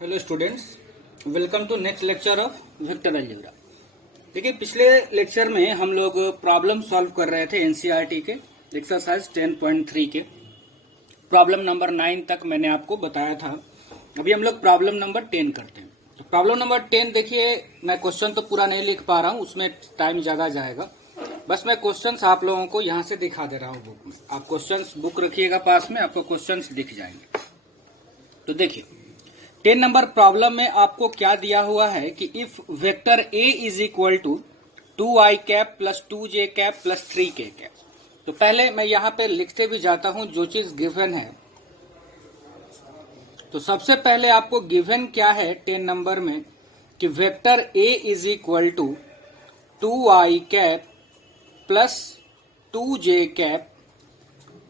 Hello students, welcome to next lecture of vector algebra. देखिए, पिछले lecture में हम लोग प्रॉब्लम सॉल्व कर रहे थे एनसीईआरटी के एक्सरसाइज 10.3 के। प्रॉब्लम नंबर 9 तक मैंने आपको बताया था। अभी हम लोग प्रॉब्लम नंबर 10 करते हैं। तो प्रॉब्लम नंबर 10 देखिए, मैं क्वेश्चन तो पूरा नहीं लिख पा रहा हूँ, उसमें टाइम ज्यादा जाएगा। बस मैं क्वेश्चंस आप लोगों को यहाँ से दिखा दे रहा हूँ बुक में। आप क्वेश्चंस बुक रखिएगा पास में, आपको क्वेश्चंस दिख जाएंगे। तो देखिए, 10 नंबर प्रॉब्लम में आपको क्या दिया हुआ है कि if vector A is equal to 2i cap plus 2j cap plus 3k cap. तो पहले मैं यहाँ पे लिखते भी जाता हूं जो चीज गिवन है। तो सबसे पहले आपको गिवन क्या है 10 नंबर में कि vector A is equal to 2i cap plus 2j cap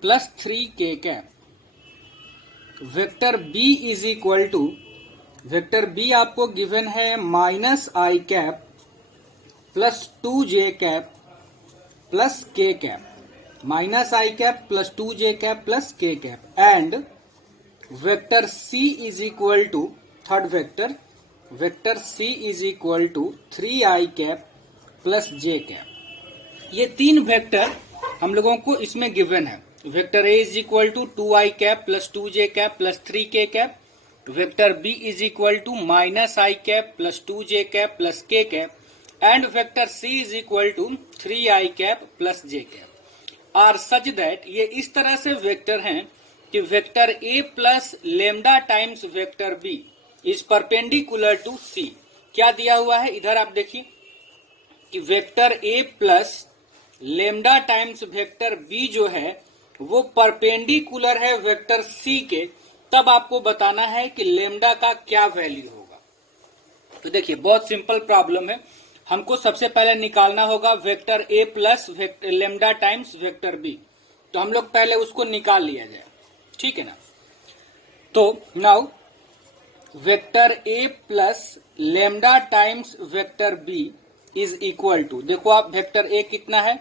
plus 3k cap. Vector B is equal to, vector B आपको गिवन है minus I cap plus 2j cap plus k cap, minus I cap plus 2j cap plus k cap. And vector C is equal to, third vector, vector C is equal to 3i cap plus j cap. ये तीन vector हम लोगों को इसमें given है। Vector A is equal to 2i cap plus 2j cap plus 3k cap. Vector B is equal to minus I cap plus 2j cap plus k cap. And vector C is equal to 3i cap plus j cap. Are such that, ये इस तरह से vector हैं कि vector A plus lambda times vector B is perpendicular to C. क्या दिया हुआ है इधर आप देखिए कि vector A plus lambda times vector B जो है वो परपेंडिकुलर है वेक्टर सी के। तब आपको बताना है कि लेमडा का क्या वैल्यू होगा। तो देखिए, बहुत सिंपल प्रॉब्लम है। हमको सबसे पहले निकालना होगा vector A plus lambda times vector B. तो हम लोग पहले उसको निकाल लिया जाए, ठीक है ना। तो now vector A plus lambda times vector B is equal to, देखो आप, वेक्टर ए कितना है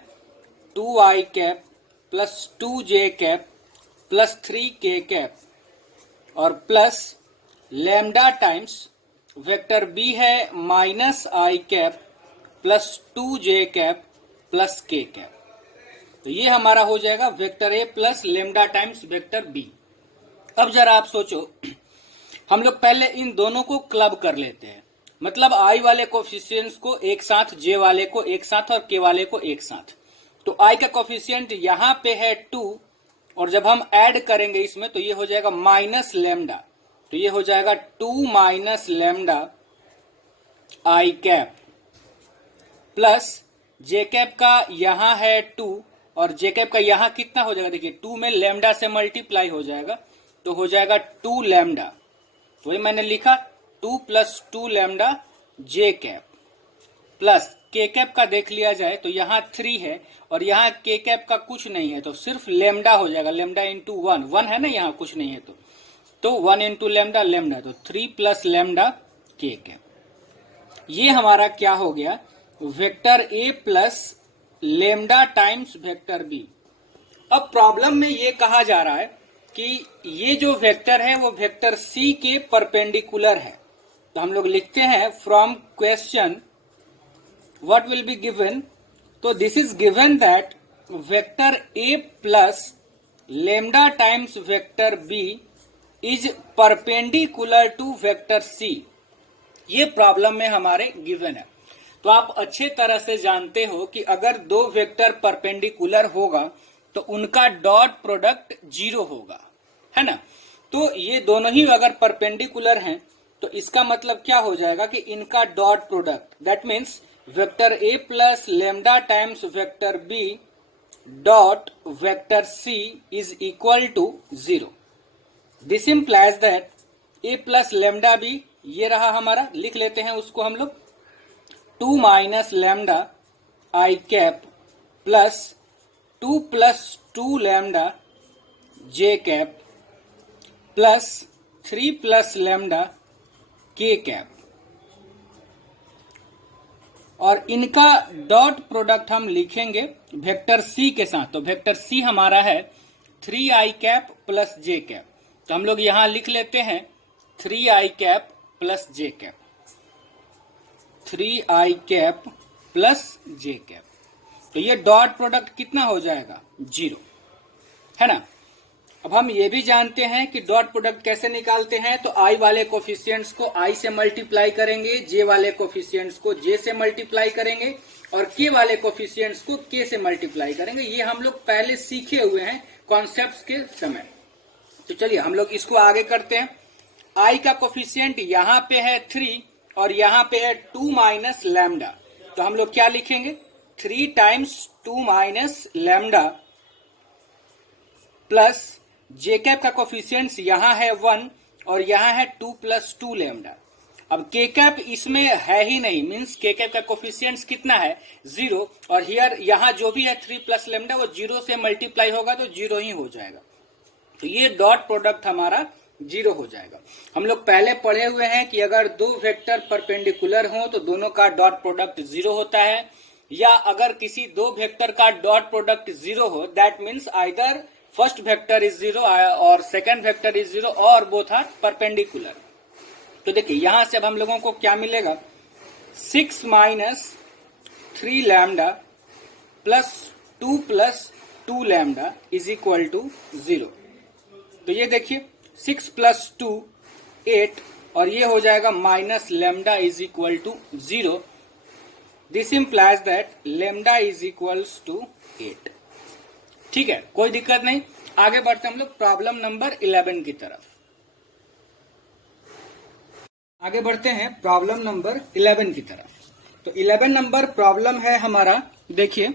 2i cap plus 2j cap plus 3k cap और plus lambda times vector B है minus I cap plus 2j cap plus k cap. तो ये हमारा हो जाएगा vector A plus lambda times vector B. अब जरा आप सोचो, हम लोग पहले इन दोनों को क्लब कर लेते हैं, मतलब आई वाले कोफिशिएंट्स को एक साथ, जे वाले को एक साथ और के वाले को एक साथ। तो आई का कोफिशिएंट यहाँ पे है 2 और जब हम ऐड करेंगे इसमें तो ये हो जाएगा माइनस लेमडा। तो ये हो जाएगा 2 minus lambda I cap plus J cap का यहाँ है 2 और जे कैप का यहाँ कितना हो जाएगा, देखिए 2 में लेमडा से मल्टीप्लाई हो जाएगा तो हो जाएगा 2 लेमडा। तो ये मैंने लिखा 2 प्लस 2 लेमडा जे कैप प्लस के कैप का देख लिया जाए तो यहाँ 3 है और यहाँ के कैप का कुछ नहीं है तो सिर्फ लेमडा हो जाएगा। लेमडा इंटू 1 है ना, यहाँ कुछ नहीं है तो 1 इंटू लेमडा लेमडा, तो 3 प्लस लेमडा के कैप। ये हमारा क्या हो गया, vector A plus lambda times vector B. अब प्रॉब्लम में ये कहा जा रहा है कि ये जो वेक्टर है वो वेक्टर सी के परपेंडिकुलर है। तो हम लोग लिखते हैं from question what will be given। तो this is given that vector A plus lambda times vector B is perpendicular to vector C। ये प्रॉब्लम में हमारे गिवन है। तो आप अच्छे तरह से जानते हो कि अगर दो वेक्टर परपेंडिकुलर होगा तो उनका डॉट प्रोडक्ट 0 होगा, है ना। तो ये दोनों ही अगर परपेंडिकुलर हैं तो इसका मतलब क्या हो जाएगा कि इनका dot product, that means vector A plus lambda times vector B dot vector C is equal to 0। This implies that A plus lambda B, ये रहा हमारा, लिख लेते हैं उसको हम लोग 2 minus lambda I cap plus 2 plus 2 lambda J cap plus 3 plus lambda के कैप और इनका डॉट प्रोडक्ट हम लिखेंगे वेक्टर सी के साथ। तो वेक्टर सी हमारा है 3i कैप प्लस जे कैप। तो हम लोग यहां लिख लेते हैं 3i कैप प्लस जे कैप, 3i कैप प्लस जे कैप। तो ये डॉट प्रोडक्ट कितना हो जाएगा? 0, है ना। अब हम ये भी जानते हैं कि डॉट प्रोडक्ट कैसे निकालते हैं। तो आई वाले कोफिशिएंट्स को आई से मल्टीप्लाई करेंगे, जे वाले कोफिशिएंट्स को जे से मल्टीप्लाई करेंगे और के वाले कोफिशिएंट्स को के से मल्टीप्लाई करेंगे। ये हम लोग पहले सीखे हुए हैं कॉन्सेप्ट्स के समय। तो चलिए हम लोग इसको आगे करते हैं। आई का कोफिशिएंट यहाँ पे है 3 और यहाँ पे है 2 माइनस लैम्डा। तो हम लोग क्या लिखेंगे? 3 टाइम्स 2 माइनस लैम्डा प्लस जे कैप का कोफिशिएंट्स यहाँ है 1 और यहाँ है 2 प्लस 2 लैम्डा। अब के कैप इसमें है ही नहीं, मीन्स के कैप का कोफिशिएंट्स कितना है? 0। और हियर यहाँ जो भी है 3 प्लस लैम्डा वो 0 से मल्टीप्लाई होगा तो 0 ही हो जाएगा। तो ये डॉट प्रोडक्ट हमारा 0 हो जाएगा। हम लोग पहले पढ़े हुए हैं कि अगर दो वेक्टर परपेंडिकुलर हो तो दोनों का डॉट प्रोडक्ट 0 होता है, या अगर किसी दो वेक्टर का डॉट प्रोडक्ट 0 हो that means either first vector is 0 और सेकंड वेक्टर इज 0 और बोथ आर परपेंडिकुलर। तो देखिए यहां से अब हम लोगों को क्या मिलेगा? 6 minus 3 lambda plus 2 plus 2 lambda is equal to 0। तो ये देखिए 6 प्लस 2 8 और ये हो जाएगा minus lambda is equal to 0। This implies that lambda is equals to 8। ठीक है, कोई दिक्कत नहीं। आगे बढ़ते हम लोग प्रॉब्लम नंबर 11 की तरफ। आगे बढ़ते हैं प्रॉब्लम नंबर 11 की तरफ। तो 11 नंबर प्रॉब्लम है हमारा। देखिए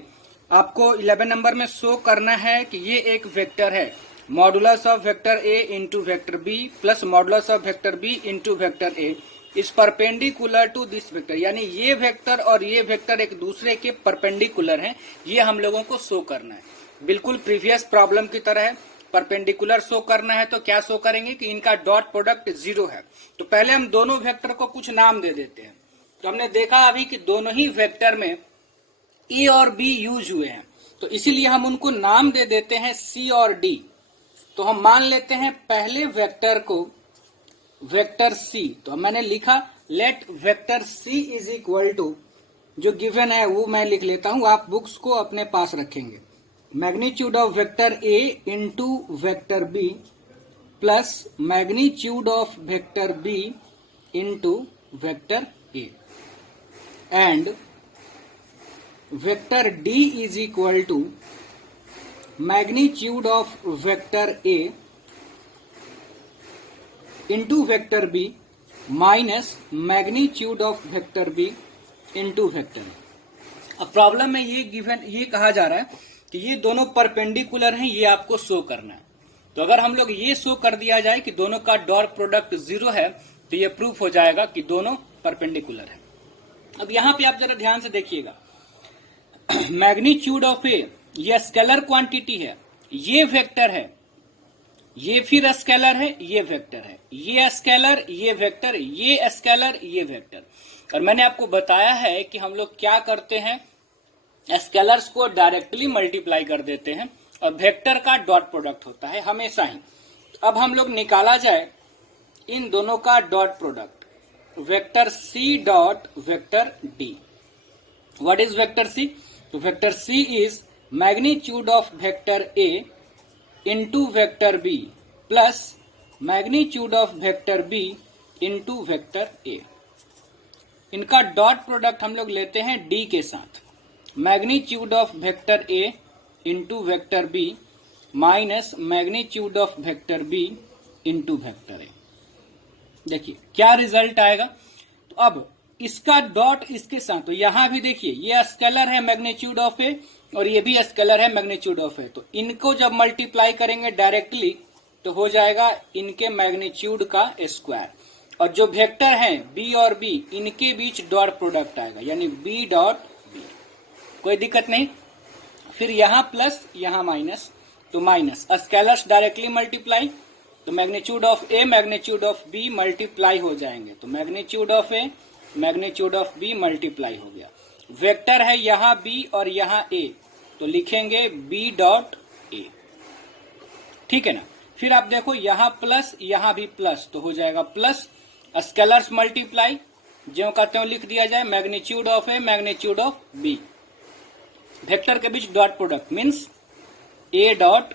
आपको 11 नंबर में शो करना है कि ये एक वेक्टर है, modulus of vector A into vector B plus modulus of vector B into vector A is perpendicular to this vector. यानी ये वेक्टर और ये वेक्टर एक दूसरे के परपेंडिकुलर हैं, ये हम लोगों को शो करना है। बिल्कुल प्रीवियस प्रॉब्लम की तरह है। परपेंडिकुलर शो करना है तो क्या शो करेंगे कि इनका डॉट प्रोडक्ट 0 है। तो पहले हम दोनों वेक्टर को कुछ नाम दे देते हैं। तो हमने देखा अभी कि दोनों ही वेक्टर में ए और बी यूज हुए हैं, तो इसीलिए हम उनको नाम दे देते हैं सी और डी। तो हम मान लेते हैं पहले वेक्टर को वेक्टर सी। तो मैंने लिखा let vector C is equal to, जो गिवन है वो मैं लिख लेता हूं, आप बुक्स को अपने पास रखेंगे। Magnitude of vector A into vector B plus magnitude of vector B into vector A and vector D is equal to magnitude of vector A into vector B minus magnitude of vector B into vector A. अब problem में ये given ये कहा जा रहा है कि ये दोनों परपेंडिकुलर हैं, ये आपको शो करना है। तो अगर हम लोग ये शो कर दिया जाए कि दोनों का डॉट प्रोडक्ट 0 है तो ये प्रूफ हो जाएगा कि दोनों परपेंडिकुलर है। अब यहां पे आप जरा ध्यान से देखिएगा, मैग्नीट्यूड ऑफ ए ये स्केलर क्वांटिटी है, ये वेक्टर है, ये फिर स्केलर है, ये वेक्टर है, ये स्केलर, ये वेक्टर, ये स्केलर, ये वेक्टर। और मैंने आपको बताया है कि हम लोग क्या करते हैं, स्केलर्स को डायरेक्टली मल्टीप्लाई कर देते हैं और वेक्टर का डॉट प्रोडक्ट होता है हमेशा ही। अब हम लोग निकाला जाए इन दोनों का dot product, vector C dot vector D. What is vector C? तो vector C is magnitude of vector A into vector B plus magnitude of vector B into vector A. इनका डॉट प्रोडक्ट हम लोग लेते हैं D के साथ, magnitude of vector A into vector B minus magnitude of vector B into vector A. देखिए क्या result आएगा। तो अब इसका डॉट इसके साथ, तो यहां भी देखिए ये स्केलर है मैग्नीट्यूड ऑफ ए और ये भी स्केलर है मैग्नीट्यूड ऑफ ए। तो इनको जब मल्टीप्लाई करेंगे डायरेक्टली तो हो जाएगा इनके मैग्नीट्यूड का स्क्वायर, और जो वेक्टर हैं बी और बी इनके बीच डॉट प्रोडक्ट आएगा, यानी बी डॉट बी। कोई दिक्कत नहीं। फिर यहां प्लस यहां माइनस, तो माइनस स्केलर्स डायरेक्टली मल्टीप्लाई, तो magnitude of A magnitude of B multiply हो जाएंगे, तो magnitude of A magnitude of B multiply हो गया। वेक्टर है यहां बी और यहां ए, तो लिखेंगे बी डॉट ए। ठीक है ना। फिर आप देखो यहां प्लस यहां भी प्लस, तो हो जाएगा प्लस स्केलर्स मल्टीप्लाई, जो का त्यों लिख दिया जाए, magnitude of A magnitude of B. Vector के बीच dot product means A dot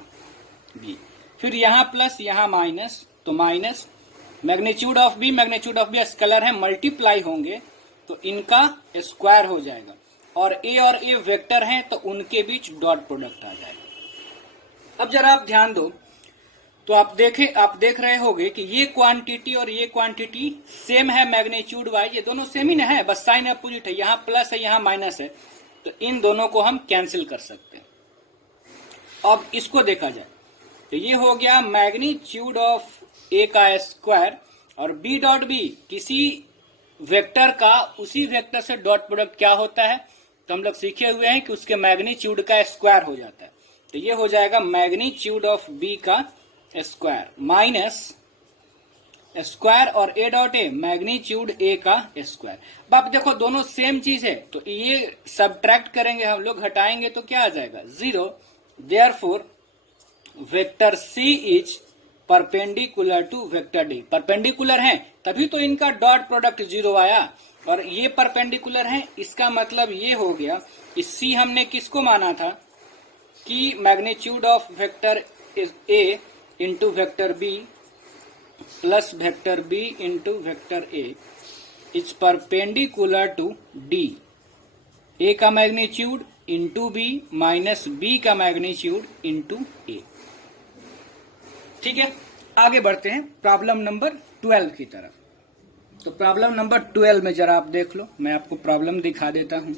B, फिर यहां प्लस यहां माइनस, तो minus magnitude of B, magnitude of B scalar है, मल्टीप्लाई होंगे तो इनका स्क्वायर हो जाएगा, और ए वेक्टर हैं तो उनके बीच डॉट प्रोडक्ट आ जाएगा। अब जरा आप ध्यान दो तो आप देख रहे होंगे कि ये क्वांटिटी और ये क्वांटिटी सेम है मैग्नीट्यूड वाइज, ये दोनों सेम ही ना है, बस साइन अपोजिट है, यहाँ प्लस है यहाँ माइनस है, तो इन दोनों को हम कैंसिल कर सकते हैं। अब इसको देखा जाए तो ये हो गया मैग्नीट्यूड ऑफ ए का स्क्वायर, और बी डॉट बी किसी वेक्टर का उसी वेक्टर से डॉट प्रोडक्ट क्या होता है, तो हम लोग सीखे हुए हैं कि उसके मैग्नीट्यूड का स्क्वायर हो जाता है, तो ये हो जाएगा मैग्नीट्यूड ऑफ बी का स्क्वायर माइनस स्क्वायर और ए डॉट ए मैग्नीट्यूड ए का स्क्वायर। अब आप देखो दोनों सेम चीज है, तो ये सब्ट्रैक्ट करेंगे हम लोग, हटाएंगे तो क्या आ जाएगा 0। Therefore vector C is perpendicular to vector D, perpendicular है तभी तो इनका डॉट प्रोडक्ट 0 आया, और ये परपेंडिकुलर है, इसका मतलब ये हो गया कि सी हमने किसको माना था कि magnitude of vector A into vector B plus vector B into vector A is perpendicular to D, A का magnitude into B minus B का मैग्नीट्यूड इंटू ए। ठीक है, आगे बढ़ते हैं प्रॉब्लम नंबर 12 की तरफ। तो प्रॉब्लम नंबर 12 में जरा आप देख लो, मैं आपको प्रॉब्लम दिखा देता हूं।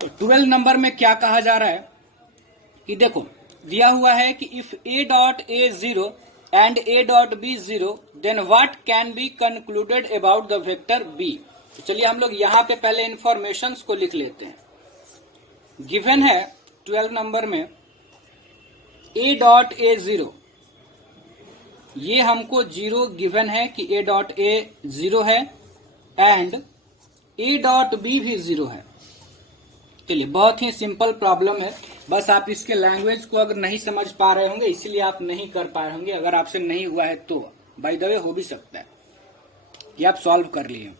तो 12 नंबर में क्या कहा जा रहा है कि देखो दिया हुआ है कि if A dot A 0 and A dot B 0 then what can be concluded about the vector B. तो चलिए हम लोग यहां पे पहले इंफॉर्मेशंस को लिख लेते हैं। गिवन है 12 नंबर में ए डॉट ए 0, ये हमको 0 गिवन है कि ए डॉट ए 0 है एंड ए डॉट बी भी 0 है। चलिए बहुत ही सिंपल प्रॉब्लम है, बस आप इसके लैंग्वेज को अगर नहीं समझ पा रहे होंगे इसलिए आप नहीं कर पा रहे होंगे, अगर आपसे नहीं हुआ है तो बाय द वे हो भी सकता है कि आप सॉल्व कर लिए।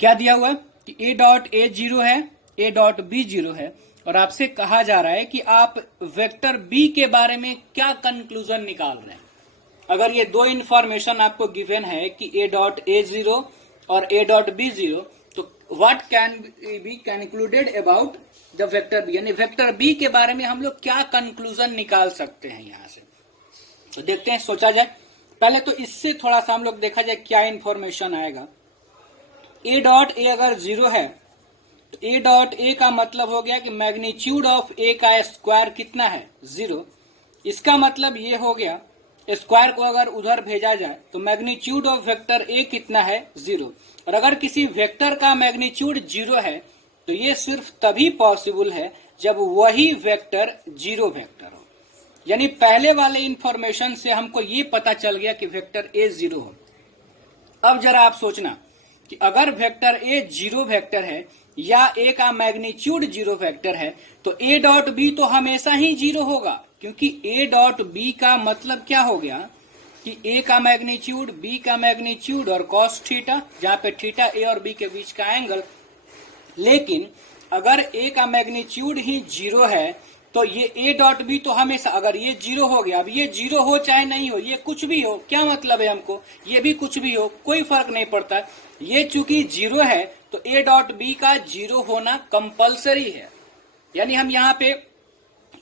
क्या दिया हुआ है कि ए डॉट ए 0 है, ए डॉट बी 0 है, और आपसे कहा जा रहा है कि आप वेक्टर बी के बारे में क्या कंक्लूजन निकाल रहे हैं। अगर ये दो इंफॉर्मेशन आपको गिवन है कि ए डॉट ए 0 और ए डॉट बी 0, तो what can be concluded about the vector B, यानी वेक्टर बी के बारे में हम लोग क्या कंक्लूजन निकाल सकते हैं यहां से। तो देखते हैं, सोचा जाए पहले तो इससे थोड़ा सा हम लोग देखा जाए क्या इंफॉर्मेशन आएगा। ए डॉट ए अगर 0 है तो ए डॉट ए का मतलब हो गया कि मैग्नीट्यूड ऑफ ए का स्क्वायर कितना है 0। इसका मतलब ये हो गया स्क्वायर को अगर उधर भेजा जाए तो मैग्नीट्यूड ऑफ वेक्टर ए कितना है 0, और अगर किसी वेक्टर का मैग्नीट्यूड 0 है तो ये सिर्फ तभी पॉसिबल है जब वही वेक्टर 0 वेक्टर हो। यानी पहले वाले इंफॉर्मेशन से हमको ये पता चल गया कि वेक्टर ए 0 हो। अब जरा आप सोचना कि अगर वेक्टर ए 0 वेक्टर है या ए का मैग्नीट्यूड 0 वेक्टर है तो ए डॉट बी तो हमेशा ही 0 होगा, क्योंकि ए डॉट बी का मतलब क्या हो गया कि ए का मैग्नीट्यूड, बी का मैग्नीट्यूड और कॉस थीटा, जहां पे थीटा ए और बी के बीच का एंगल। लेकिन अगर ए का मैग्नीट्यूड ही 0 है तो ये ए डॉट बी तो हमेशा, अगर ये 0 हो गया, अब ये 0 हो चाहे नहीं हो, ये कुछ भी हो, क्या मतलब है हमको, ये भी कुछ भी हो, कोई फर्क नहीं पड़ता। ये चूंकि 0 है तो ए डॉट बी का 0 होना कंपलसरी है। यानी हम यहाँ पे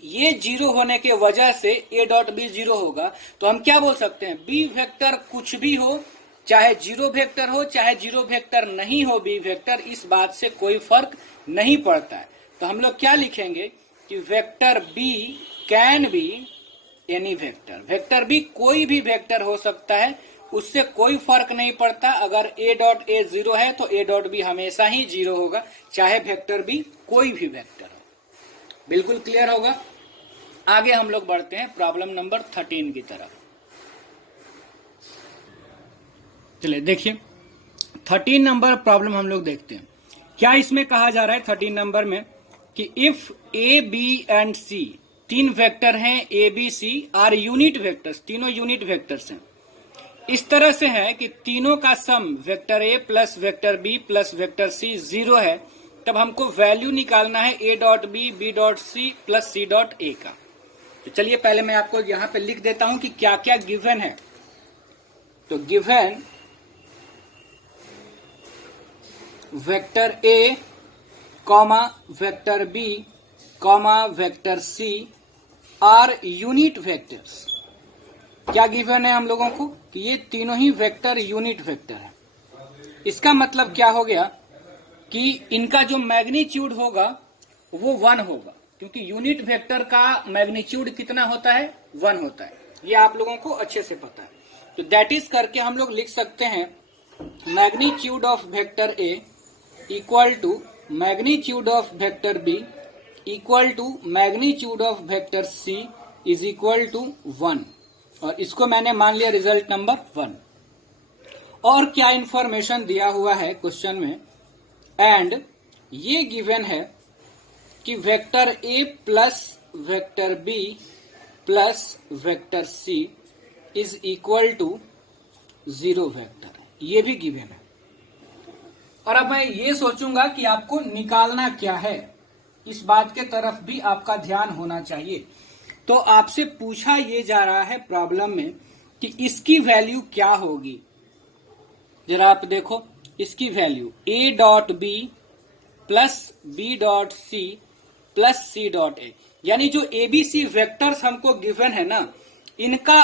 ये 0 होने के वजह से ए डॉट बी 0 होगा, तो हम क्या बोल सकते हैं, बी वेक्टर कुछ भी हो, चाहे 0 वेक्टर हो चाहे 0 वेक्टर नहीं हो, बी वेक्टर, इस बात से कोई फर्क नहीं पड़ता है। तो हम लोग क्या लिखेंगे कि vector B can be any vector, vector B कोई भी वेक्टर हो सकता है, उससे कोई फर्क नहीं पड़ता। अगर ए डॉट ए 0 है तो ए डॉट बी हमेशा ही 0 होगा, चाहे वेक्टर बी कोई भी वेक्टर हो। बिल्कुल क्लियर होगा। आगे हम लोग बढ़ते हैं प्रॉब्लम नंबर 13 की तरफ। चलिए देखिए 13 नंबर प्रॉब्लम हम लोग देखते हैं। क्या इसमें कहा जा रहा है 13 नंबर में कि if A B and C, तीन वेक्टर हैं A B C, are unit vectors, तीनों यूनिट वेक्टर्स हैं, इस तरह से है कि तीनों का sum vector A plus vector B plus vector C 0 है, तब हमको वैल्यू निकालना है A dot B, B dot C plus C dot A का। तो चलिए पहले मैं आपको यहां पे लिख देता हूं कि क्या क्या गिवन है। तो given vector A comma vector B comma vector C are unit vectors. क्या गिवन है हम लोगों को कि ये तीनों ही वेक्टर यूनिट वेक्टर है। इसका मतलब क्या हो गया कि इनका जो मैग्नीट्यूड होगा वो 1 होगा, क्योंकि यूनिट वेक्टर का मैग्नीट्यूड कितना होता है, 1 होता है। ये आप लोगों को अच्छे से पता है। तो दैट इज करके हम लोग लिख सकते हैं magnitude of vector A equal to magnitude of vector B equal to magnitude of vector C is equal to 1, और इसको मैंने मान लिया रिजल्ट नंबर 1। और क्या इंफॉर्मेशन दिया हुआ है क्वेश्चन में, एंड ये गिवन है कि vector A plus vector B plus vector C is equal to 0 vector, ये भी गिवन है। और अब मैं ये सोचूंगा कि आपको निकालना क्या है, इस बात के तरफ भी आपका ध्यान होना चाहिए। तो आपसे पूछा ये जा रहा है प्रॉब्लम में कि इसकी वैल्यू क्या होगी। जरा आप देखो, इसकी value a dot B plus B dot C plus C dot A, यानी जो एबीसी वेक्टर्स हमको गिवन है ना, इनका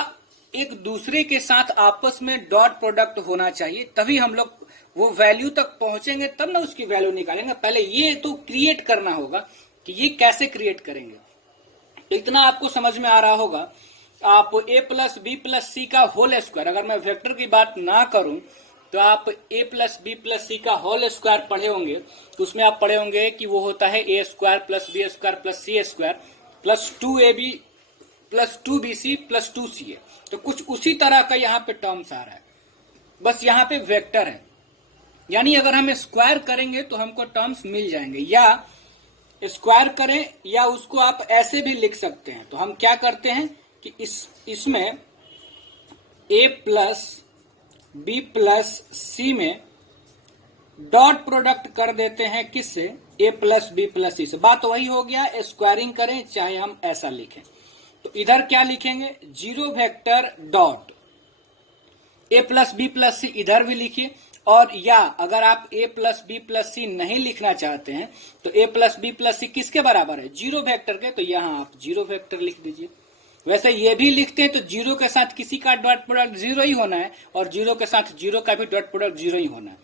एक दूसरे के साथ आपस में डॉट प्रोडक्ट होना चाहिए, तभी हम लोग वो वैल्यू तक पहुंचेंगे, तब ना उसकी वैल्यू निकालेंगे। पहले ये तो क्रिएट करना होगा कि ये कैसे क्रिएट करेंगे। इतना आपको समझ में आ रहा होगा। आप a प्लस बी प्लस सी का होल स्क्वायर, अगर मैं वेक्टर की बात ना करूं तो आप a प्लस बी प्लस सी का होल स्क्वायर पढ़े होंगे, तो उसमें आप पढ़े होंगे कि वो होता है a square plus B square plus C square plus 2ab plus 2bc plus 2ca। तो कुछ उसी तरह का यहाँ पे टर्म्स आ रहा है, बस यहाँ पे वेक्टर है, यानी अगर हम स्क्वायर करेंगे तो हमको टर्म्स मिल जाएंगे, या स्क्वायर करें या उसको आप ऐसे भी लिख सकते हैं। तो हम क्या करते हैं कि इसमें a प्लस बी प्लस सी में डॉट प्रोडक्ट कर देते हैं, किससे, a प्लस बी प्लस सी से। बात वही हो गया, स्क्वायरिंग करें चाहे हम ऐसा लिखें। तो इधर क्या लिखेंगे, 0 vector dot a plus B plus C इधर भी लिखिए, और या अगर आप a plus B plus C नहीं लिखना चाहते हैं तो a plus B plus C किसके बराबर है, 0 वेक्टर के, तो यहां आप 0 वेक्टर लिख दीजिए। वैसे ये भी लिखते हैं तो 0 के साथ किसी का डॉट प्रोडक्ट 0 ही होना है, और 0 के साथ 0 का भी डॉट प्रोडक्ट 0 ही होना है।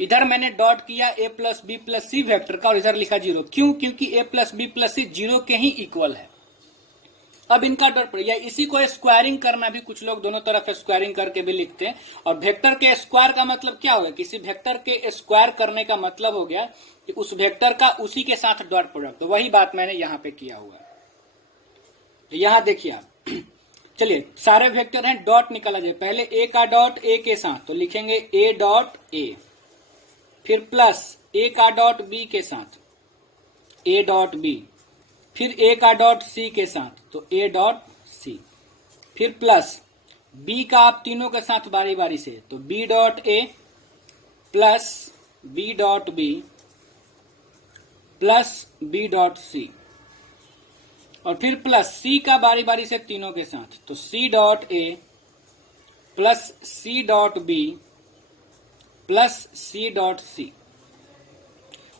इधर मैंने डॉट किया a plus B plus C vector का, और इधर लिखा 0, क्यों, क्योंकि a plus B plus C 0 के ही इक्वल है। अब इनका डॉट प्रोडक्ट, या इसी को स्क्वायरिंग करना भी कुछ लोग दोनों तरफ स्क्वायरिंग करके भी लिखते हैं। और वेक्टर के स्क्वायर का मतलब क्या हो गया, किसी वेक्टर के स्क्वायर करने का मतलब हो गया कि उस वेक्टर का उसी के साथ डॉट प्रोडक्ट। तो वही बात मैंने यहाँ पे किया हुआ है। तो यहाँ देखिए आप, चलिए सारे वेक्टर हैं, डॉट निकाला जाए। पहले a का डॉट a के साथ, तो लिखेंगे a डॉट a, फिर प्लस a का डॉट b के साथ a डॉट b, फिर a का डॉट c के साथ तो a डॉट c, फिर प्लस b का आप तीनों के साथ बारी बारी से, तो b dot a plus b dot b plus b dot c, और फिर प्लस c का बारी बारी से तीनों के साथ, तो c dot a plus c dot b plus c dot c,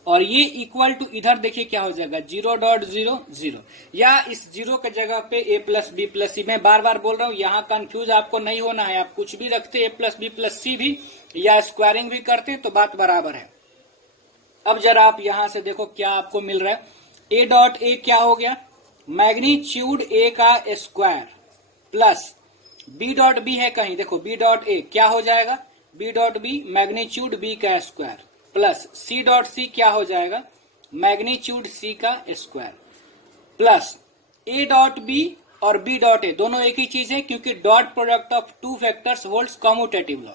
और ये इक्वल टू इधर देखिए क्या हो जाएगा, 0 डॉट 0 0, या इस 0 के जगह पे a प्लस बी प्लस सी। मैं बार बार बोल रहा हूं, यहाँ कंफ्यूज आपको नहीं होना है। आप कुछ भी रखते a प्लस बी प्लस सी भी, या स्क्वायरिंग भी करते हैं तो बात बराबर है। अब जरा आप यहां से देखो क्या आपको मिल रहा है, a डॉट a क्या हो गया, मैग्नीट्यूड a का square plus b dot b है कहीं, देखो b डॉट a क्या हो जाएगा, b dot b magnitude b का square plus c dot c क्या हो जाएगा, मैग्नीट्यूड c का square, plus a dot b और b डॉट a दोनों एक ही चीज है, क्योंकि dot product of two vectors holds commutative law.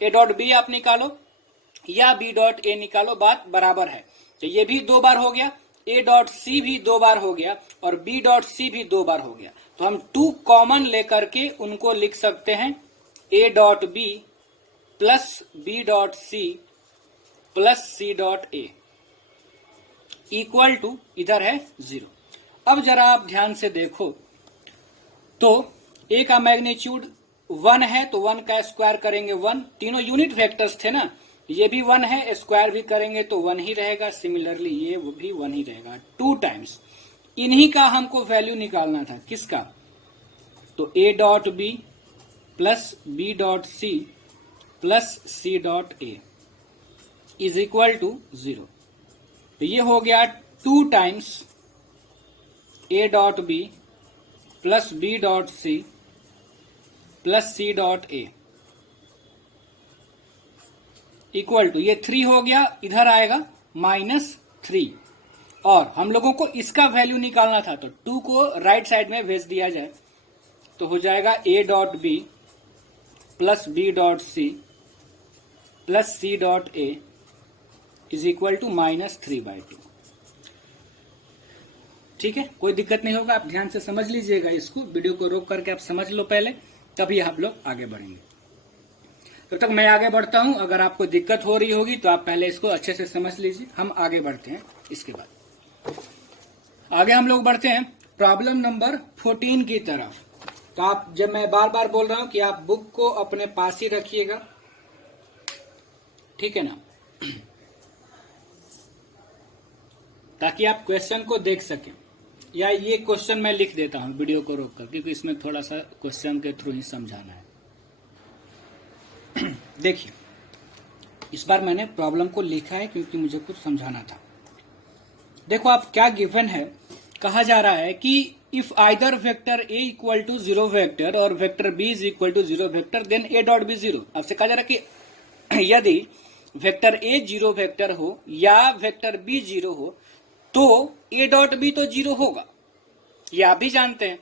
a dot b आप निकालो या b डॉट a निकालो, बात बराबर है। तो ये भी 2 बार हो गया, a डॉट c भी 2 बार हो गया, और b डॉट c भी 2 बार हो गया। तो हम 2 कॉमन लेकर के उनको लिख सकते हैं A dot B plus B dot C plus C dot A equal to इधर है 0। अब जरा आप ध्यान से देखो तो ए का मैग्नीट्यूड 1 है तो 1 का स्क्वायर करेंगे 1, तीनों यूनिट वेक्टर्स थे ना, ये भी 1 है, स्क्वायर भी करेंगे तो 1 ही रहेगा, सिमिलरली ये वो भी 1 ही रहेगा, 2 टाइम्स। इन्हीं का हमको वैल्यू निकालना था, किसका, तो A dot B plus B dot C plus C dot A is equal to 0। तो ये हो गया 2 times A dot B plus B dot C plus C dot A equal to, ये 3 हो गया, इधर आएगा -3, और हम लोगों को इसका वैल्यू निकालना था तो 2 को राइट साइड में भेज दिया जाए तो हो जाएगा A dot B plus B dot C plus C dot A is equal to -3/2। ठीक है, कोई दिक्कत नहीं होगा, आप ध्यान से समझ लीजिएगा इसको, वीडियो को रोक करके आप समझ लो पहले, तभी आप लोग आगे बढ़ेंगे। तब तक मैं आगे बढ़ता हूं, अगर आपको दिक्कत हो रही होगी तो आप पहले इसको अच्छे से समझ लीजिए, हम आगे बढ़ते हैं। इसके बाद आगे हम लोग बढ़ते हैं प्रॉब्लम नंबर 14 की तरफ। तो आप, जब मैं बार बार बोल रहा हूं कि आप बुक को अपने पास ही रखिएगा, ठीक है ना, ताकि आप क्वेश्चन को देख सकें, या ये क्वेश्चन मैं लिख देता हूं वीडियो को रोक कर, क्योंकि इसमें थोड़ा सा क्वेश्चन के थ्रू ही समझाना है। देखिए, इस बार मैंने प्रॉब्लम को लिखा है क्योंकि मुझे कुछ समझाना था। देखो आप, क्या गिवन है, कहा जा रहा है कि if either vector A equal to 0 vector और vector B is equal to 0 vector then A dot B 0। आपसे कहा जा रहा है कि यदि वेक्टर ए 0 वेक्टर हो या वेक्टर बी 0 हो तो ए डॉट बी तो 0 होगा, ये आप भी जानते हैं,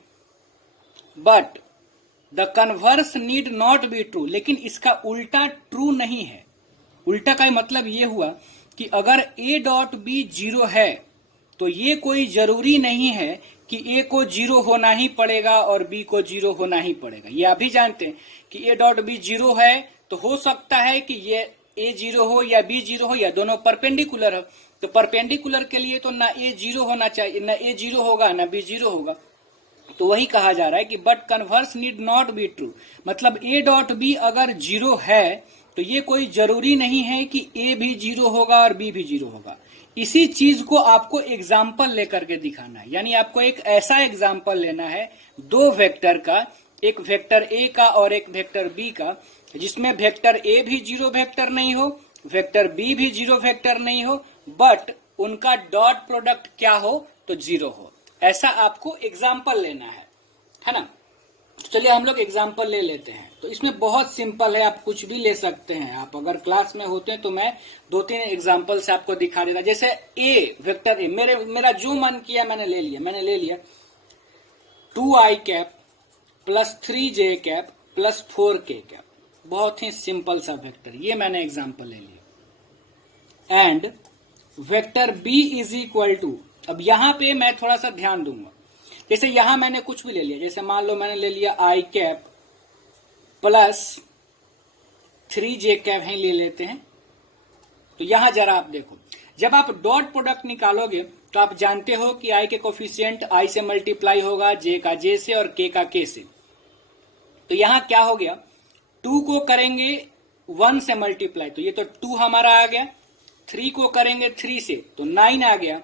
but the converse need not be true. लेकिन इसका उल्टा ट्रू नहीं है। उल्टा का मतलब ये हुआ कि अगर ए डॉट बी 0 है तो ये कोई जरूरी नहीं है कि ए को 0 होना ही पड़ेगा और बी को 0 होना ही पड़ेगा। ये आप भी जानते हैं कि ए डॉट बी 0 है तो हो सकता है कि ये ए 0 हो या बी 0 हो या दोनों परपेंडिकुलर हो। तो परपेंडिकुलर के लिए तो ना ए 0 होना चाहिए, ना ए 0 होगा ना बी 0 होगा। तो वही कहा जा रहा है कि but converse need not be true, मतलब ए डॉट बी अगर 0 है तो ये कोई जरूरी नहीं है कि ए भी 0 होगा और बी भी 0 होगा। इसी चीज को आपको एग्जाम्पल लेकर के दिखाना है, यानी आपको एक ऐसा एग्जाम्पल लेना है 2 वेक्टर का, एक वेक्टर ए का और एक वेक्टर बी का, जिसमें वेक्टर ए भी 0 वेक्टर नहीं हो, वेक्टर बी भी 0 वेक्टर नहीं हो, बट उनका डॉट प्रोडक्ट क्या हो तो 0 हो। ऐसा आपको एग्जाम्पल लेना है ना। तो चलिए हम लोग एग्जाम्पल ले लेते हैं। तो इसमें बहुत सिंपल है, आप कुछ भी ले सकते हैं। आप अगर क्लास में होते हैं तो मैं 2-3 एग्जाम्पल से आपको दिखा देता। जैसे ए वेक्टर ए, मेरा जो मन किया मैंने ले लिया 2i cap plus 3j cap plus 4k cap, बहुत ही सिंपल सा वेक्टर, ये मैंने एग्जाम्पल ले लिया। And vector B is equal to, अब यहां पे मैं थोड़ा सा ध्यान दूंगा, जैसे यहां मैंने कुछ भी ले लिया, जैसे मान लो मैंने ले लिया i cap plus 3j cap ही ले लेते हैं। तो यहां जरा आप देखो, जब आप डॉट प्रोडक्ट निकालोगे तो आप जानते हो कि i के कोफिशिएंट i से मल्टीप्लाई होगा, j का j से और k का k से। तो यहां क्या हो गया, 2 को करेंगे 1 से मल्टीप्लाई तो ये तो 2 हमारा आ गया, 3 को करेंगे 3 से तो 9 आ गया।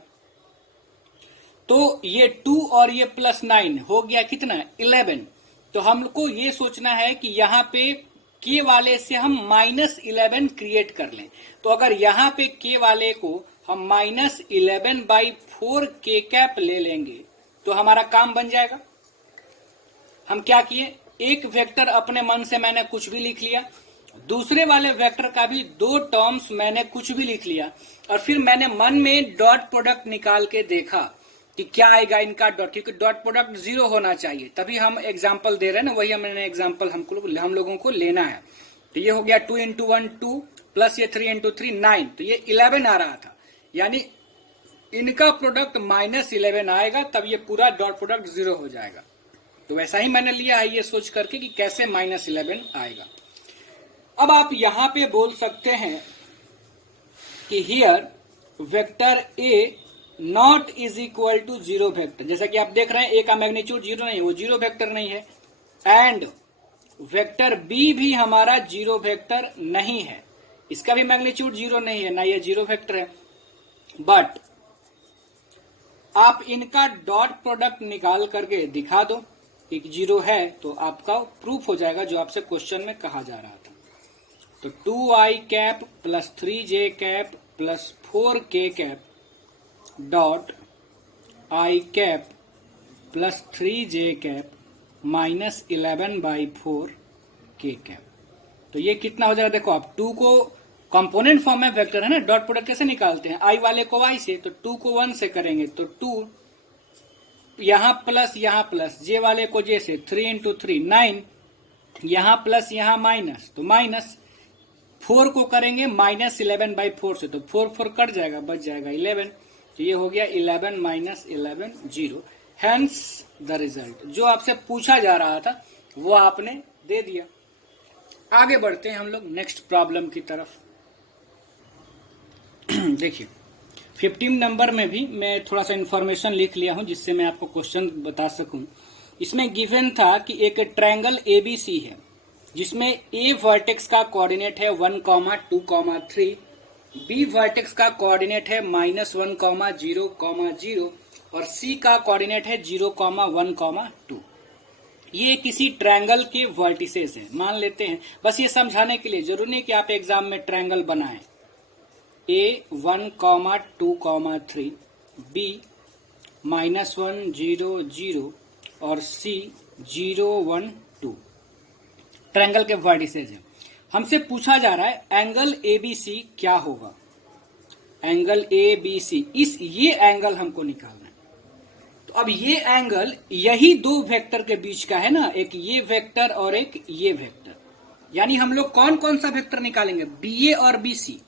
तो ये 2 और ये प्लस 9 हो गया कितना, 11। तो हमको ये सोचना है कि यहाँ पे k वाले से हम -11 क्रिएट कर लें। तो अगर यहाँ पे k वाले को हम -11/4 k कैप ले लेंगे तो हमारा काम बन जाएगा। हम क्या किए, एक वेक्टर अपने मन से मैंने कुछ भी लिख लिया, दूसरे वाले वेक्टर का भी 2 टर्म्स मैंने कुछ भी लिख लिया, और फिर मैंने मन में डॉट प्रोडक्ट निकाल के देखा कि क्या आएगा इनका डॉट, क्योंकि डॉट प्रोडक्ट 0 होना चाहिए, तभी हम एग्जाम्पल दे रहे हैं ना, वही हमने एग्जाम्पल हम लोगों को लेना है। तो ये हो गया 2 × 1 2 प्लस ये 3 × 3 9, तो ये 11 आ रहा था, यानी इनका प्रोडक्ट -11 आएगा, तब ये पूरा डॉट प्रोडक्ट 0 हो जाएगा। तो वैसा ही मैंने लिया है ये सोच करके कि कैसे -11 आएगा। अब आप यहां पे बोल सकते हैं कि here vector A not is equal to 0 vector. जैसा कि आप देख रहे हैं ए का मैग्नीट्यूड 0 नहीं है, वो 0 वेक्टर नहीं है। एंड वेक्टर बी भी हमारा 0 वेक्टर नहीं है, इसका भी मैग्नीट्यूड 0 नहीं है, ना ये 0 वेक्टर है। बट आप इनका डॉट प्रोडक्ट निकाल करके दिखा दो, एक 0 है तो आपका प्रूफ हो जाएगा जो आपसे क्वेश्चन में कहा जा रहा था। तो 2i cap plus 3j cap plus 4k cap dot i cap plus 3j cap minus 11/4k cap. तो ये कितना हो जाएगा, देखो आप 2 को कंपोनेंट फॉर्म में वेक्टर है ना, डॉट प्रोडक्ट कैसे निकालते हैं, i वाले को y से, तो 2 को 1 से करेंगे तो 2, यहां प्लस j वाले को j से, 3 इंटू 3 9, यहां प्लस यहां माइनस, तो माइनस 4 को करेंगे -11/4 से, तो 4 कट जाएगा, बच जाएगा 11। तो ये हो गया 11 - 11 0। हेंस द रिजल्ट, जो आपसे पूछा जा रहा था वो आपने दे दिया। आगे बढ़ते हैं हम लोग नेक्स्ट प्रॉब्लम की तरफ। देखिए 15 नंबर में भी मैं थोड़ा सा इंफॉर्मेशन लिख लिया हूं जिससे मैं आपको क्वेश्चन बता सकूं। इसमें गिवन था कि एक ट्रायंगल एबीसी है जिसमें ए वर्टेक्स का कोऑर्डिनेट है 1, 2, 3, बी वर्टेक्स का कोऑर्डिनेट है -1, 0, 0 और सी का कोऑर्डिनेट है 0, 1, 2। ये किसी ट्रायंगल के वर्टिसेस हैं, मान लेते हैं। बस ये समझाने के लिए, जरूरी नहीं कि आप एग्जाम में ट्रायंगल बनाएं। ए 1, 2, 3, बी -1, 0, 0 और सी 0, 1, 2 ट्रायंगल के वर्टिसेस हैं। हमसे पूछा जा रहा है एंगल एबीसी क्या होगा। एंगल एबीसी, ये एंगल हमको निकालना है। तो अब ये एंगल यही दो वेक्टर के बीच का है ना, एक ये वेक्टर और एक ये वेक्टर। यानी हम लोग कौन कौन सा वेक्टर निकालेंगे, बीए और बीसी,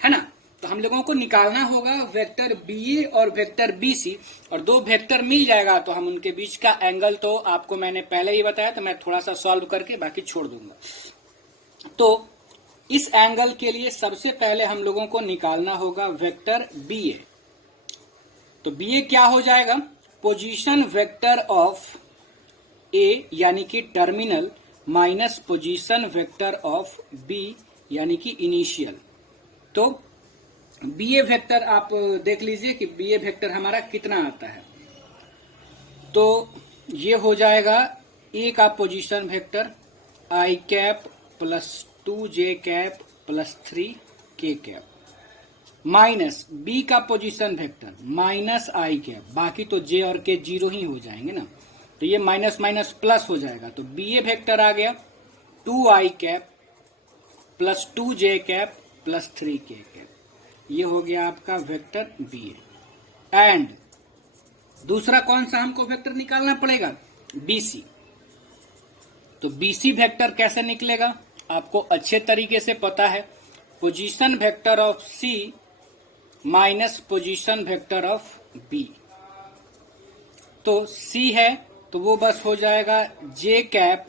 है ना। तो हम लोगों को निकालना होगा वेक्टर बीए और वेक्टर बीसी, और दो वेक्टर मिल जाएगा तो हम उनके बीच का एंगल, तो आपको मैंने पहले ही बताया, तो मैं थोड़ा सा सॉल्व करके बाकी छोड़ दूंगा। तो इस एंगल के लिए सबसे पहले हम लोगों को निकालना होगा वेक्टर बीए। तो बीए क्या हो जाएगा, पोजीशन वेक्टर ऑफ ए यानी कि terminal minus position vector of B यानी कि इनिशियल। तो बीए वेक्टर आप देख लीजिए कि बीए वेक्टर हमारा कितना आता है। तो ये हो जाएगा ए का position vector I cap plus 2j cap plus 3k cap minus B का position vector minus I cap, बाकी तो जे और के 0 ही हो जाएंगे ना, तो ये माइनस माइनस प्लस हो जाएगा। तो बीए वेक्टर आ गया 2i cap plus 2j cap plus 3k cap, ये हो गया आपका वेक्टर बीए। एंड दूसरा कौन सा हमको वेक्टर निकालना पड़ेगा, बीसी। तो बीसी वेक्टर कैसे निकलेगा आपको अच्छे तरीके से पता है, position vector of C minus position vector of B. तो सी है तो वो बस हो जाएगा जे कैप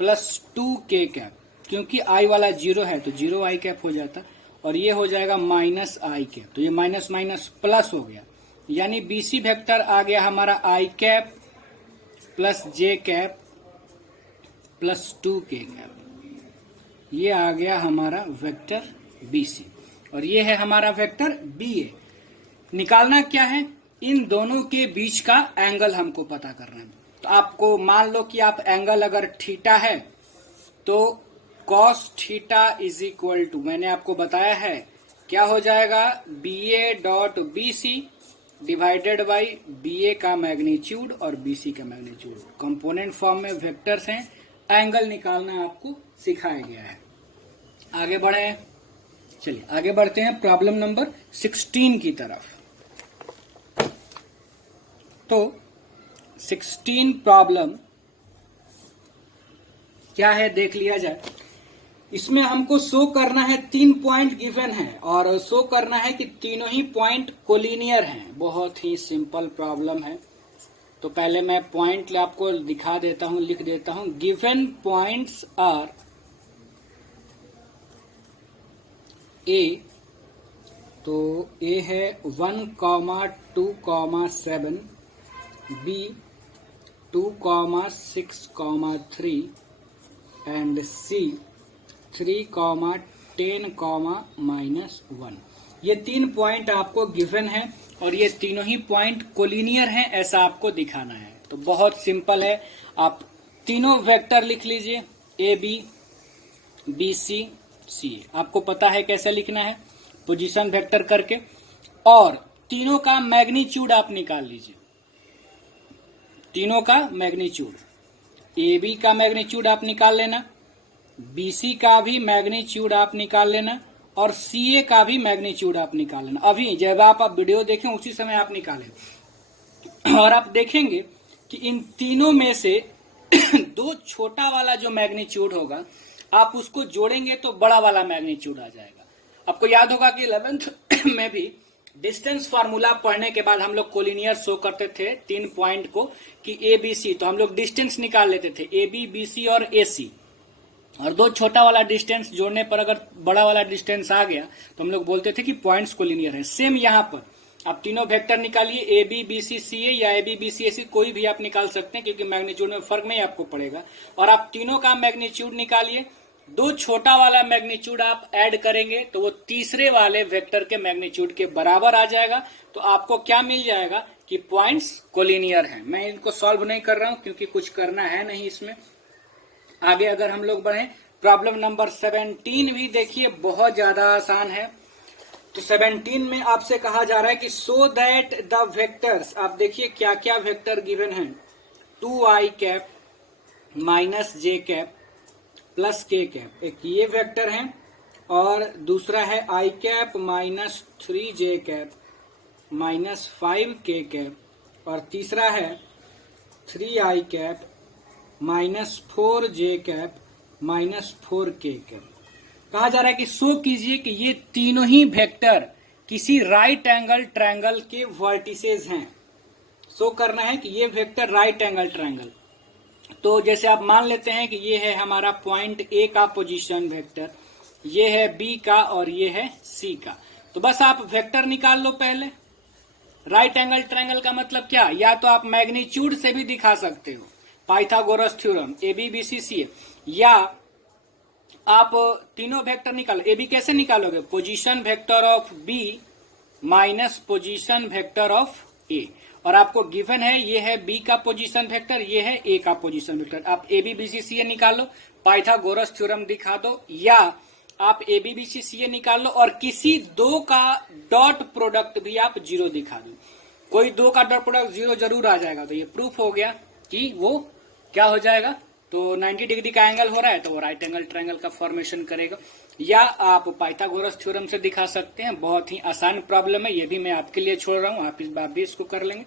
प्लस 2k कैप, क्योंकि आई वाला 0 है तो 0i कैप हो जाता, और ये हो जाएगा माइनस आई कैप, तो ये माइनस माइनस प्लस हो गया, यानी बीसी वेक्टर आ गया हमारा आई कैप प्लस जे कैप प्लस 2k कैप, ये आ गया हमारा वेक्टर बीसी। और ये है हमारा वेक्टर बीए। निकालना क्या है, इन दोनों के बीच का एंगल हमको पता करना है। तो आपको मान लो कि आप एंगल अगर थीटा है तो cos theta is equal to, मैंने आपको बताया है क्या हो जाएगा, BA dot BC divided by BA का मैग्नीट्यूड और बीसी का मैग्नीट्यूड। कंपोनेंट फॉर्म में वेक्टर्स हैं, एंगल निकालना आपको सिखाया गया है। आगे बढ़े, चलिए आगे बढ़ते हैं प्रॉब्लम नंबर 16 की तरफ। तो 16 प्रॉब्लम क्या है देख लिया जाए। इसमें हमको शो करना है 3 पॉइंट गिवन है और शो करना है कि तीनों ही पॉइंट कोलिनियर हैं। बहुत ही सिंपल प्रॉब्लम है, तो पहले मैं पॉइंट आपको दिखा देता हूं, लिख देता हूं। गिवन पॉइंट्स आर ए, तो ए है 1,2,7, बी 2,6,3 एंड सी 3,10,-1। ये 3 पॉइंट आपको गिवन है और ये तीनों ही पॉइंट कोलिनियर हैं, ऐसा आपको दिखाना है। तो बहुत सिंपल है, आप तीनों वेक्टर लिख लीजिए, ए बी, बी सी, सी ए। आपको पता है कैसे लिखना है, पोजीशन वेक्टर करके, और तीनों का मैग्नीट्यूड आप निकाल लीजिए। तीनों का मैग्नीट्यूड, ए बी का मैग्नीट्यूड आप निकाल लेना, बी सी का भी मैग्नीट्यूड आप निकाल लेना, और सी ए का भी मैग्नीट्यूड आप निकाल लेना। अभी जब आप वीडियो देखें उसी समय आप निकालें, और आप देखेंगे कि इन तीनों में से दो छोटा वाला जो मैग्नीट्यूड होगा आप उसको जोड़ेंगे तो बड़ा वाला मैग्नीट्यूड आ जाएगा। आपको याद होगा कि 11th में भी डिस्टेंस फार्मूला पढ़ने के बाद हम लोग कोलिनियर शो करते थे 3 पॉइंट को कि ए बी सी, तो हम लोग डिस्टेंस निकाल लेते थे ए बी, बी सी और ए सी, और दो छोटा वाला डिस्टेंस जोड़ने पर अगर बड़ा वाला डिस्टेंस आ गया तो हम लोग बोलते थे कि पॉइंट्स कोलिनियर है। सेम यहाँ पर आप तीनों वेक्टर निकालिए, ए B B C C A या ए बी बी सी ए सी, कोई भी आप निकाल सकते हैं क्योंकि मैग्नीट्यूड में फर्क नहीं आपको पड़ेगा। और आप तीनों का मैग्नीट्यूड निकालिए, दो छोटा वाला मैग्नीट्यूड आप ऐड करेंगे तो वो तीसरे वाले वेक्टर के मैग्नीट्यूड के बराबर आ जाएगा। तो आपको क्या मिल जाएगा कि पॉइंट्स कोलिनियर हैं। मैं इनको सॉल्व नहीं कर रहा हूं क्योंकि कुछ करना है नहीं इसमें। आगे अगर हम लोग बढ़े, प्रॉब्लम नंबर 17 भी देखिए, बहुत ज्यादा आसान है। तो 17 में आपसे कहा जा रहा है कि सो दैट द वेक्टर्स, आप देखिए क्या क्या वेक्टर गिवन है, 2i कैप माइनस जे कैप प्लस के कैप, एक ये वेक्टर है, और दूसरा है i cap minus 3j cap minus 5k cap, और तीसरा है 3i cap minus 4j cap minus 4k cap. कहा जा रहा है कि शो कीजिए कि ये तीनों ही वेक्टर किसी राइट एंगल ट्रायंगल के वर्टिसेस हैं। शो करना है कि ये वेक्टर राइट एंगल ट्रायंगल, तो जैसे आप मान लेते हैं कि ये है हमारा पॉइंट ए का पोजीशन वेक्टर, ये है बी का और ये है सी का। तो बस आप वेक्टर निकाल लो पहले। राइट एंगल ट्रायंगल का मतलब क्या, या तो आप मैग्नीट्यूड से भी दिखा सकते हो, Pythagoras theorem, A B B C C A, या आप तीनों वेक्टर निकालो। ए बी कैसे निकालोगे, position vector of B minus position vector of A, और आपको गिवन है ये है बी का पोजीशन वेक्टर, ये है ए का पोजीशन वेक्टर। आप ए बी बी सी सी ए निकालो, पाइथागोरस थ्योरम दिखा दो, या आप ए बी बी सी सी ए निकाल लो और किसी दो का डॉट प्रोडक्ट भी आप 0 दिखा दो। कोई दो का डॉट प्रोडक्ट 0 जरूर आ जाएगा, तो ये प्रूफ हो गया कि वो क्या हो जाएगा, तो 90 डिग्री का एंगल हो रहा है तो वो राइट एंगल ट्रायंगल का फॉर्मेशन करेगा। या आप पाइथागोरस थ्योरम से दिखा सकते हैं, बहुत ही आसान प्रॉब्लम है, ये भी मैं आपके लिए छोड़ रहा हूं, आप इस बार भी इसको कर लेंगे।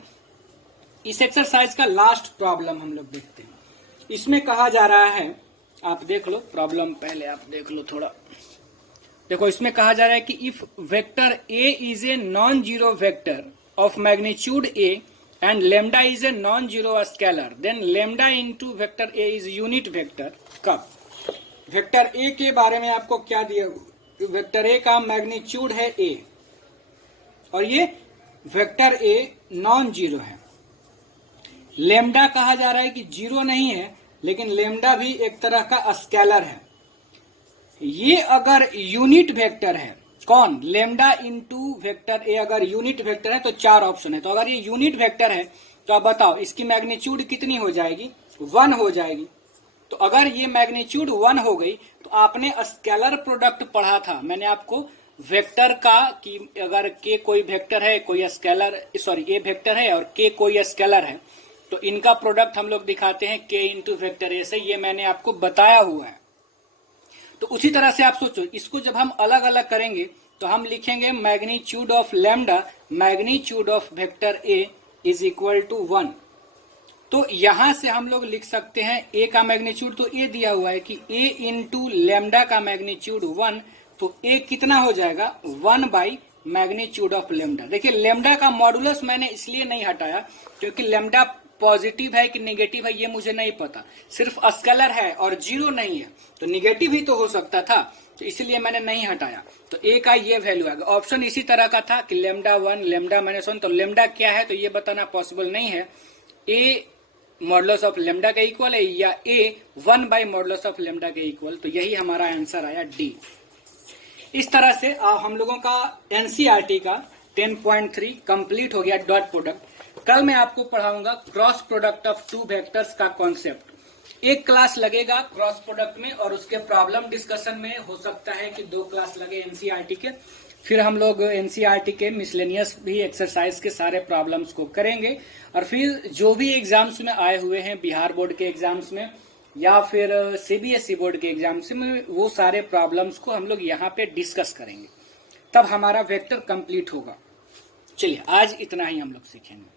इस एक्सरसाइज का लास्ट प्रॉब्लम हम लोग देखते हैं। इसमें कहा जा रहा है, आप देख लो प्रॉब्लम, पहले आप देख लो थोड़ा, देखो इसमें कहा जा रहा है कि if vector A is a non zero vector of magnitude A and lambda is a non-zero scalar, then lambda into vector a is unit vector। कब वेक्टर a के बारे में आपको क्या दिया, वेक्टर a का मैग्नीट्यूड है a, और ये वेक्टर a नॉन जीरो है। लैम्डा कहा जा रहा है कि जीरो नहीं है, लेकिन लैम्डा भी एक तरह का स्केलर है। ये अगर यूनिट वेक्टर है, कौन, लेमडा इंटू वेक्टर ए अगर यूनिट वेक्टर है तो 4 ऑप्शन है। तो अगर ये यूनिट वेक्टर है तो आप बताओ इसकी मैग्नीट्यूड कितनी हो जाएगी, 1 हो जाएगी। तो अगर ये मैग्नीट्यूड 1 हो गई तो आपने स्केलर प्रोडक्ट पढ़ा था, मैंने आपको वेक्टर का कि अगर के कोई वेक्टर है, कोई स्केलर, सॉरी ए वेक्टर है और के कोई स्केलर है, तो इनका प्रोडक्ट हम लोग दिखाते हैं के इंटू वेक्टर ए से, ये मैंने आपको बताया हुआ है। तो उसी तरह से आप सोचो, इसको जब हम अलग अलग करेंगे तो हम लिखेंगे magnitude of lambda magnitude of vector A is equal to 1। तो यहां से हम लोग लिख सकते हैं ए का मैग्नीट्यूड, तो ए दिया हुआ है कि ए इंटू लैम्डा का मैग्नीट्यूड 1, तो ए कितना हो जाएगा, 1 बाई मैग्नीट्यूड ऑफ लैम्डा। देखिए लैम्डा का मॉडुलस मैंने इसलिए नहीं हटाया क्योंकि लैम्डा पॉजिटिव है कि नेगेटिव है ये मुझे नहीं पता, सिर्फ स्केलर है और जीरो नहीं है, तो नेगेटिव ही तो हो सकता था, तो इसलिए मैंने नहीं हटाया। तो ए का ये वैल्यू आएगा। ऑप्शन इसी तरह का था कि लेमडा 1 लेमडा -1, तो लेमडा क्या है तो ये बताना पॉसिबल नहीं है। ए मॉडुलस ऑफ लेमडा के इक्वल है या ए 1 बाई मॉडुलस ऑफ लेमडा के इक्वल, तो यही हमारा आंसर आया डी। इस तरह से हम लोगों का एनसीईआरटी का 10.3 कंप्लीट हो गया डॉट प्रोडक्ट। कल मैं आपको पढ़ाऊंगा cross product of two vectors का कॉन्सेप्ट। एक क्लास लगेगा क्रॉस प्रोडक्ट में और उसके प्रॉब्लम डिस्कशन में हो सकता है कि 2 क्लास लगे एनसीईआरटी के। फिर हम लोग एनसीईआरटी के मिसलेनियस भी एक्सरसाइज के सारे प्रॉब्लम्स को करेंगे और फिर जो भी एग्जाम्स में आए हुए हैं बिहार बोर्ड के एग्जाम्स में या फिर सीबीएसई बोर्ड के एग्जाम्स में, वो सारे प्रॉब्लम्स को हम लोग यहाँ पे डिस्कस करेंगे, तब हमारा वेक्टर कंप्लीट होगा। चलिए आज इतना ही हम लोग सीखेंगे।